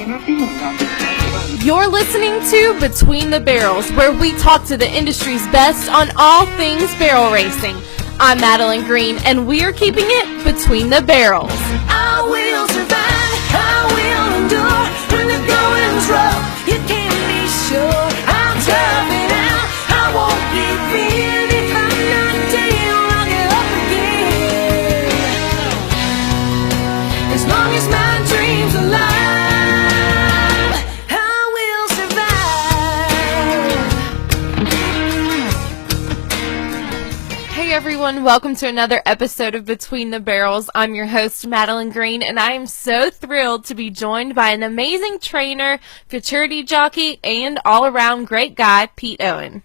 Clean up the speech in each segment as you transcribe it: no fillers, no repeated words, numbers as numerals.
You're listening to Between the Barrels, where we talk to the industry's best on all things barrel racing. I'm Madeline Green, and we are keeping it between the barrels. I will survive, I will endure. When the going's rough, you can be sure I'm tough it out. I won't give in. If I'm not down, I'll get up again. As long as my dream's alive, I will survive. Hey everyone, welcome to another episode of Between the Barrels. I'm your host, Madeline Green, and I am so thrilled to be joined by an amazing trainer, futurity jockey, and all-around great guy, Pete Owen.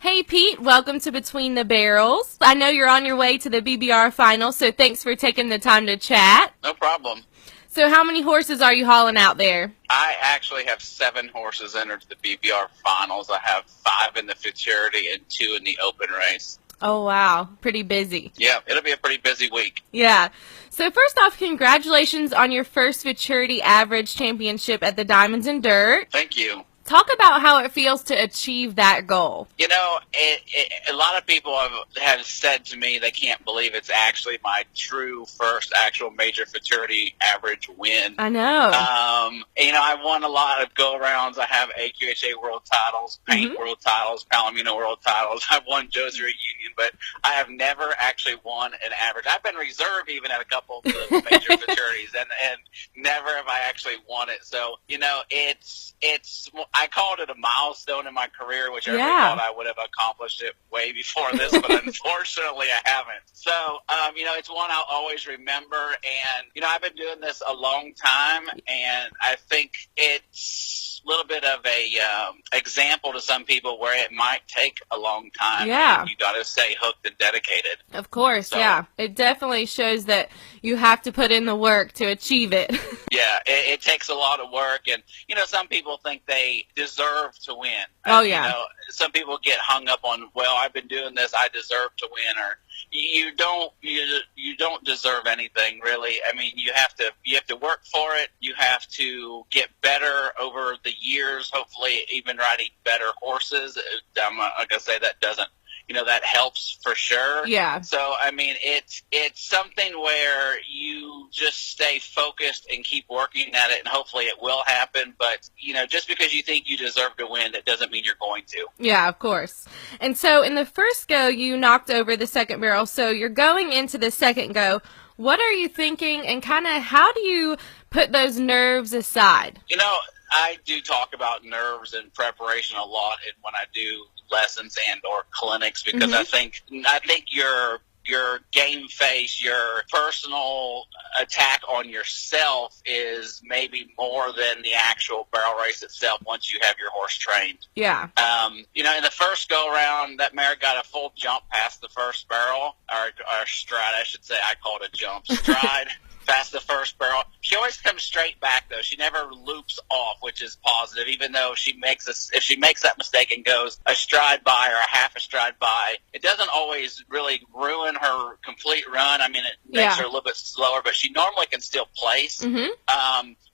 Hey Pete, welcome to Between the Barrels. I know you're on your way to the BBR final, so thanks for taking the time to chat. No problem. So how many horses are you hauling out there? I actually have 7 horses entered the BBR finals. I have 5 in the futurity and 2 in the open race. Oh wow, pretty busy. Yeah, it'll be a pretty busy week. Yeah. So first off, congratulations on your first futurity average championship at the Diamonds and Dirt. Thank you. Talk about how it feels to achieve that goal. You know, a lot of people have said to me they can't believe it's actually my true first actual major futurity average win. I know. You know, I won a lot of go-arounds. I have AQHA world titles, paint world titles, Palomino world titles. I've won Joe's Reunion, but I have never actually won an average. I've been reserved even at a couple of the major futurities, and never have I actually won it. So, you know, it's I called it a milestone in my career, which everybody thought I would have accomplished it way before this, but unfortunately I haven't. So, you know, it's one I'll always remember. And, you know, I've been doing this a long time, and I think it's a little bit of a example to some people where it might take a long time. Yeah. You got to stay hooked and dedicated. Of course, So, yeah. It definitely shows that you have to put in the work to achieve it. Yeah, it takes a lot of work, and you know, some people think they deserve to win. Oh yeah. You know, some people get hung up on, well, I've been doing this, I deserve to win, or you don't deserve anything really. I mean, you have to work for it. You have to get better over the years. Hopefully, even riding better horses. I'm not gonna say that doesn't. You know, that helps for sure. Yeah. So, I mean, it's something where you just stay focused and keep working at it, and hopefully it will happen. But, you know, just because you think you deserve to win, that doesn't mean you're going to. Yeah, of course. And so in the first go, you knocked over the second barrel. So you're going into the second go. What are you thinking, and kind of how do you put those nerves aside? You know, I do talk about nerves and preparation a lot when I do lessons and or clinics, because I think your game face, your personal attack on yourself is maybe more than the actual barrel race itself once you have your horse trained. Yeah. You know, in the first go-around, that mare got a full jump past the first barrel, or stride, I should say. I call it a jump. Stride. Past the first barrel. She always comes straight back, though. She never loops off, which is positive, even though if she makes that mistake and goes a stride by or a half a stride by, it doesn't always really ruin her complete run. I mean, it makes her a little bit slower, but she normally can still place.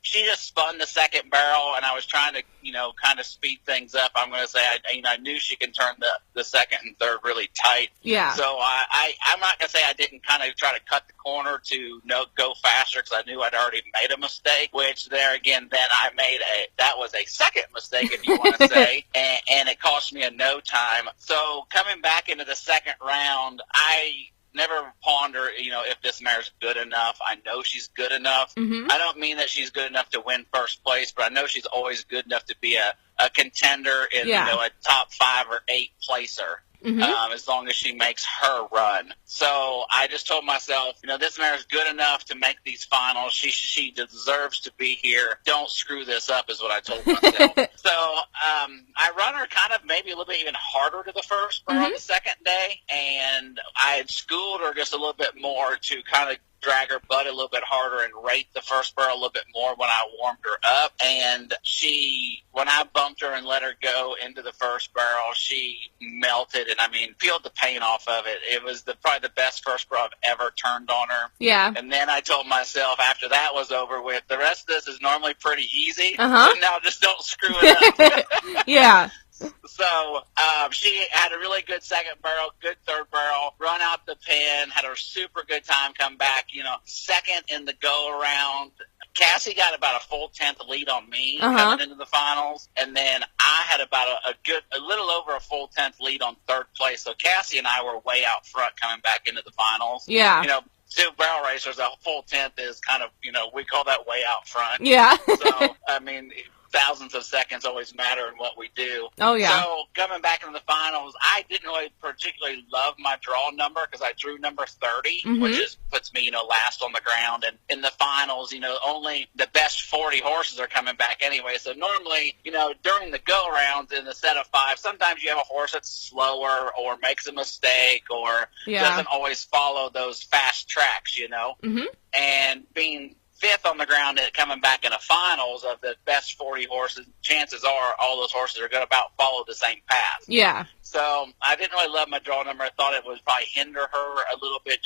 She just spun the second barrel, and I was trying to, you know, kind of speed things up. I'm going to say I knew she can turn the second and third really tight. Yeah. So I'm not going to say I didn't kind of try to cut the corner to go faster, because I knew I'd already made a mistake, which there again, then I made that was a second mistake, if you want to say, and it cost me a no time. So coming back into the second round, I never ponder, you know, if this mare's good enough. I know she's good enough. I don't mean that she's good enough to win first place, but I know she's always good enough to be a contender in, you know, a top 5 or 8 placer. As long as she makes her run. So I just told myself, you know, this mare is good enough to make these finals. She deserves to be here. Don't screw this up, is what I told myself. So I run her kind of maybe a little bit even harder to the first barrel the second day, and I had schooled her just a little bit more to kind of drag her butt a little bit harder and rate the first barrel a little bit more when I warmed her up. And when I bumped her and let her go into the first barrel, she melted and, I mean, peeled the paint off of it. It was probably the best first barrel I've ever turned on her. Yeah. And then I told myself after that was over with, the rest of this is normally pretty easy. Uh-huh. So now just don't screw it up. Yeah. So she had a really good second barrel, good third barrel, run out the pen, had a super good time, come back, second in the go-around. Cassie got about a full 10th lead on me coming into the finals, and then I had about a little over a full 10th lead on third place. So Cassie and I were way out front coming back into the finals. Yeah. Two barrel racers, a full 10th is kind of, we call that way out front. Yeah. So, I mean, thousands of seconds always matter in what we do. Oh, yeah. So coming back into the finals, I didn't really particularly love my draw number because I drew number 30, which puts me, last on the ground. And in the finals, only the best 40 horses are coming back anyway. So normally, during the go-rounds in the set of 5, sometimes you have a horse that's slower or makes a mistake or doesn't always follow those fast tracks, And being 5th on the ground and coming back in the finals of the best 40 horses, chances are all those horses are going to about follow the same path. Yeah. So I didn't really love my draw number. I thought it would probably hinder her a little bit.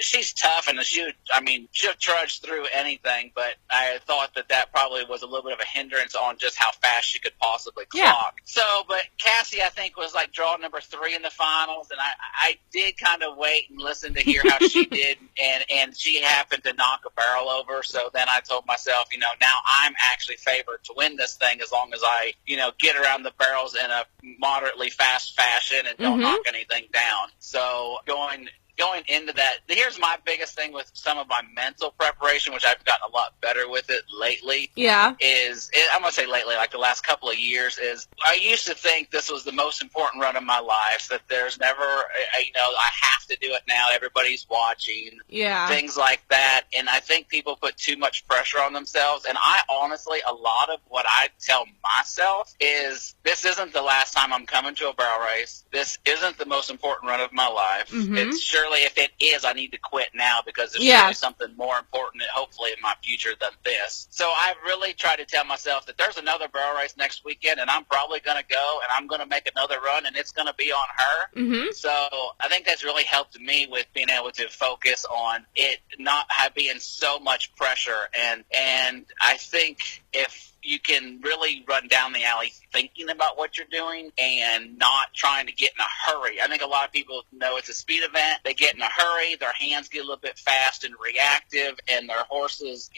She's tough and she'll trudge through anything, but I thought that probably was a little bit of a hindrance on just how fast she could possibly clock. Yeah. So, but Cassie, I think, was like draw number 3 in the finals, and I did kind of wait and listen to hear how she did, and she happened to knock a barrel over. So then I told myself, now I'm actually favored to win this thing as long as I, get around the barrels in a moderately fast fashion and don't knock anything down. So going into that, here's my biggest thing with some of my mental preparation, which I've gotten a lot better with it lately. Yeah. I'm going to say lately, like the last couple of years, is I used to think this was the most important run of my life, that there's never, I have to do it now. Everybody's watching. Yeah. Things like that. And I think people put too much pressure on themselves. And I honestly, a lot of what I tell myself is this isn't the last time I'm coming to a barrel race. This isn't the most important run of my life. It's surely, if it is, I need to quit now because there's surely something more important, hopefully, in my future than this. So I've really tried to tell myself that there's another barrel race next weekend, and I'm probably going to go, and I'm going to make another run, and it's going to be on her. So I think that's really helped me with being able to focus on it not being so much pressure. And I think if you can really run down the alley thinking about what you're doing and not trying to get in a hurry. I think a lot of people know it's a speed event. They get in a hurry, their hands get a little bit fast and reactive, and their horses,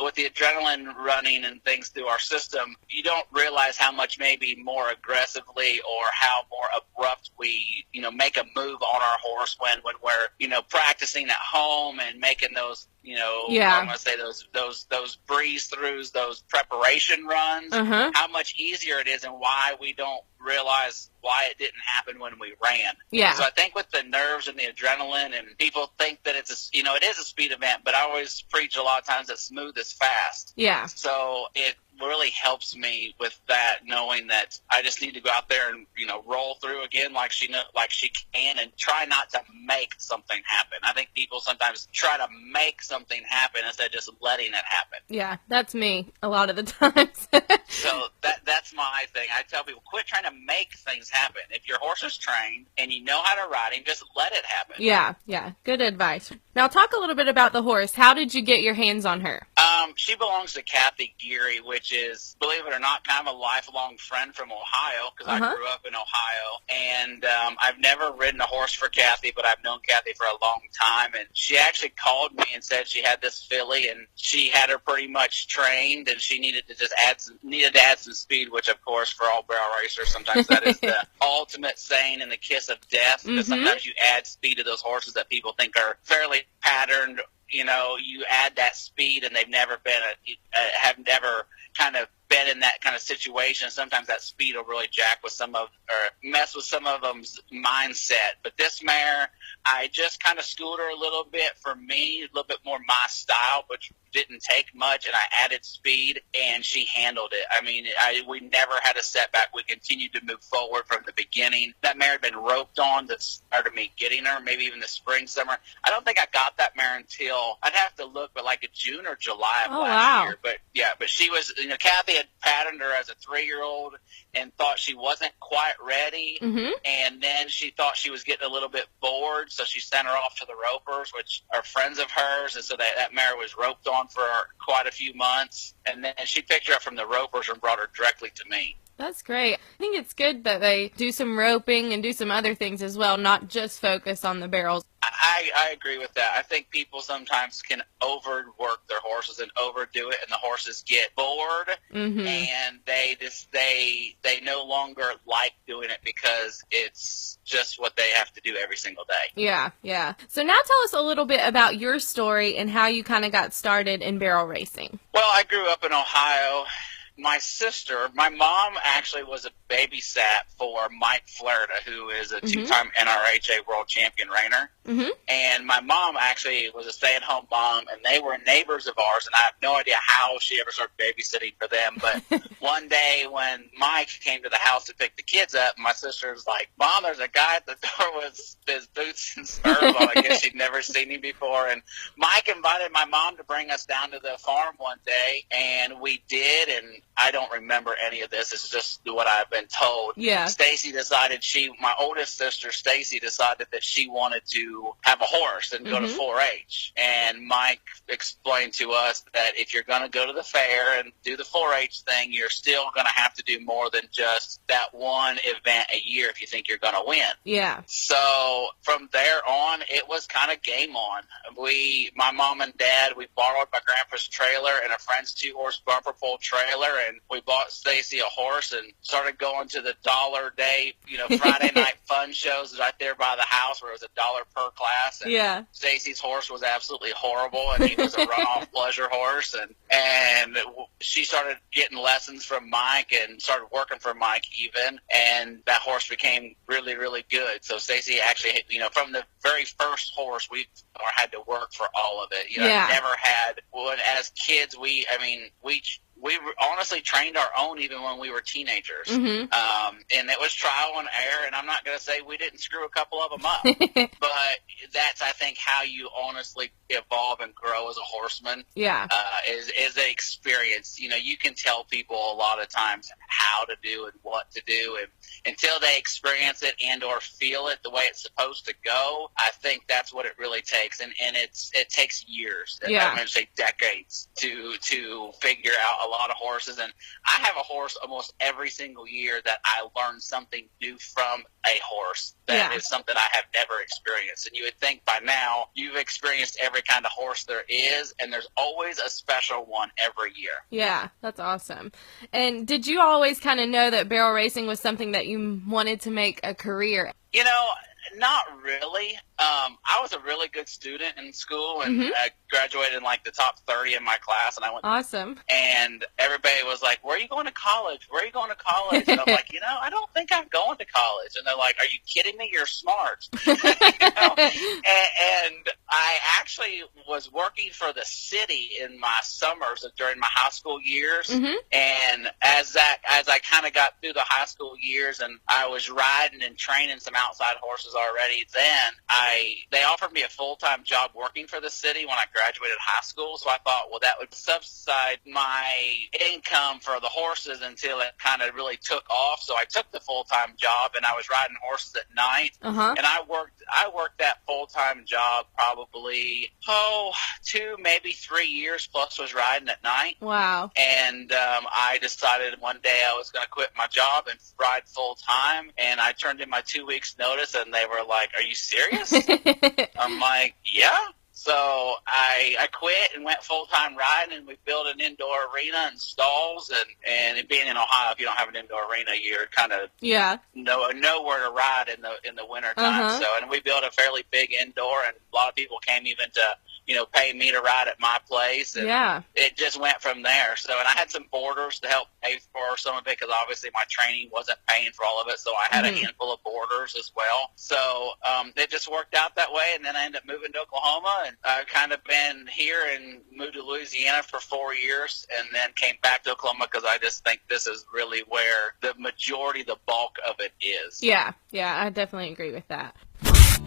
with the adrenaline running and things through our system, you don't realize how much maybe more aggressively or how more abrupt we, make a move on our horse when we're, practicing at home and making those, I'm going to say those breeze throughs, those preparation runs, how much easier it is and why we don't realize why it didn't happen when we ran. Yeah. So I think with the nerves and the adrenaline, and people think that it is a speed event, but I always preach a lot of times that smooth is fast. Yeah. So it really helps me with that, knowing that I just need to go out there and roll through again like she can, and try not to make something happen. I think people sometimes try to make something happen instead of just letting it happen. Yeah, that's me a lot of the times. So that's my thing. I tell people, quit trying to make things happen. If your horse is trained and you know how to ride him, just let it happen. Yeah, good advice. Now talk a little bit about the horse. How did you get your hands on her? She belongs to Kathy Geary, which is, believe it or not, kind of a lifelong friend from Ohio, because I grew up in Ohio. And I've never ridden a horse for Kathy, but I've known Kathy for a long time. And she actually called me and said she had this filly, and she had her pretty much trained, and she needed to add some speed, which, of course, for all barrel racers, sometimes that is the ultimate saying and the kiss of death, because sometimes you add speed to those horses that people think are fairly patterned. You add that speed, and they've never been have never kind of been in that kind of situation, sometimes that speed will really jack with mess with some of them's mindset. But this mare, I just kind of schooled her a little bit for me, a little bit more my style, which didn't take much, and I added speed, and she handled it. I mean, we never had a setback. We continued to move forward from the beginning. That mare had been roped on that started me getting her, maybe even the spring, summer. I don't think I got that mare until, I'd have to look, but like a June or July of last year. But yeah, but she was, Kathy had patterned her as a 3-year-old and thought she wasn't quite ready. And then she thought she was getting a little bit bored, so she sent her off to the ropers, which are friends of hers. And so that mare was roped on for quite a few months. And then she picked her up from the ropers and brought her directly to me. That's great. I think it's good that they do some roping and do some other things as well, not just focus on the barrels. I agree with that. I think people sometimes can overwork their horses and overdo it, and the horses get bored, and they no longer like doing it because it's just what they have to do every single day. Yeah, yeah. So now tell us a little bit about your story and how you kind of got started in barrel racing. Well, I grew up in Ohio. My mom actually was a babysat for Mike Flaherty, who is a two-time NRHA world champion reiner. And my mom actually was a stay-at-home mom, and they were neighbors of ours, and I have no idea how she ever started babysitting for them. But one day when Mike came to the house to pick the kids up, my sister was like, "Mom, there's a guy at the door with his boots and spurs on." I guess she'd never seen him before. And Mike invited my mom to bring us down to the farm one day, and we did, and I don't remember any of this. It's just what I've been told. Yeah. Stacy decided my oldest sister, Stacy, decided that she wanted to have a horse and go to 4-H. And Mike explained to us that if you're going to go to the fair and do the 4-H thing, you're still going to have to do more than just that one event a year if you think you're going to win. Yeah. So from there on, it was kind of game on. My mom and dad, we borrowed my grandpa's trailer and a friend's 2-horse bumper pull trailer, and we bought Stacy a horse and started going to the $1 day, Friday night fun shows right there by the house where it was $1 per class. And yeah. Stacy's horse was absolutely horrible, and he was a runoff pleasure horse. And she started getting lessons from Mike and started working for Mike even, and that horse became really, really good. So Stacy actually, from the very first horse, we had to work for all of it. Never had, as kids, we honestly trained our own even when we were teenagers. And it was trial and error, and I'm not going to say we didn't screw a couple of them up. But that's, I think, how you honestly evolve and grow as a horseman. Yeah. Is the experience. You can tell people a lot of times how to do and what to do, and until they experience it and or feel it the way it's supposed to go, I think that's what it really takes. And it takes years. Yeah. I'm going to say decades to figure out a lot of horses. And I have a horse almost every single year that I learn something new from a horse that is something I have never experienced. And you would think by now you've experienced every kind of horse there is, and there's always a special one every year. Yeah, that's awesome. And did you always kind of know that barrel racing was something that you wanted to make a career? Not really. I was a really good student in school, and I graduated in like the top 30 in my class, and I went. Awesome. And everybody was like, "Where are you going to college? Where are you going to college?" And I'm like, I don't think I'm going to college. And they're like, "Are you kidding me? You're smart." And I actually was working for the city in my summers during my high school years. And as I kind of got through the high school years, and I was riding and training some outside horses already, then they offered me a full-time job working for the city when I graduated high school. So I thought, well, that would subside my income for the horses until it kind of really took off. So I took the full-time job, and I was riding horses at night. And I worked that full-time job probably 2, maybe 3 years, plus was riding at night. Wow. And I decided one day I was going to quit my job and ride full-time, and I turned in my 2 weeks notice, and they were like, "Are you serious?" I'm like, "Yeah." So I quit and went full-time riding, and we built an indoor arena and stalls. And it being in Ohio, if you don't have an indoor arena, you're kind of nowhere to ride in the winter time. So, and we built a fairly big indoor, and a lot of people came even to pay me to ride at my place. And it just went from there. So, and I had some boarders to help pay for some of it, because obviously my training wasn't paying for all of it. So I had a handful of boarders as well. So it just worked out that way. And then I ended up moving to Oklahoma, and I've kind of been here and moved to Louisiana for 4 years, and then came back to Oklahoma because I just think this is really where the majority, the bulk of it is. Yeah, I definitely agree with that.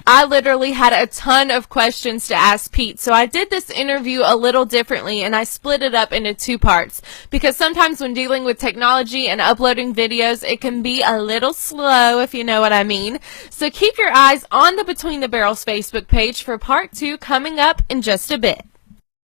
I literally had a ton of questions to ask Pete, so I did this interview a little differently, and I split it up into 2 parts, because sometimes when dealing with technology and uploading videos, it can be a little slow, if you know what I mean. So keep your eyes on the Between the Barrels Facebook page for part 2 coming up in just a bit.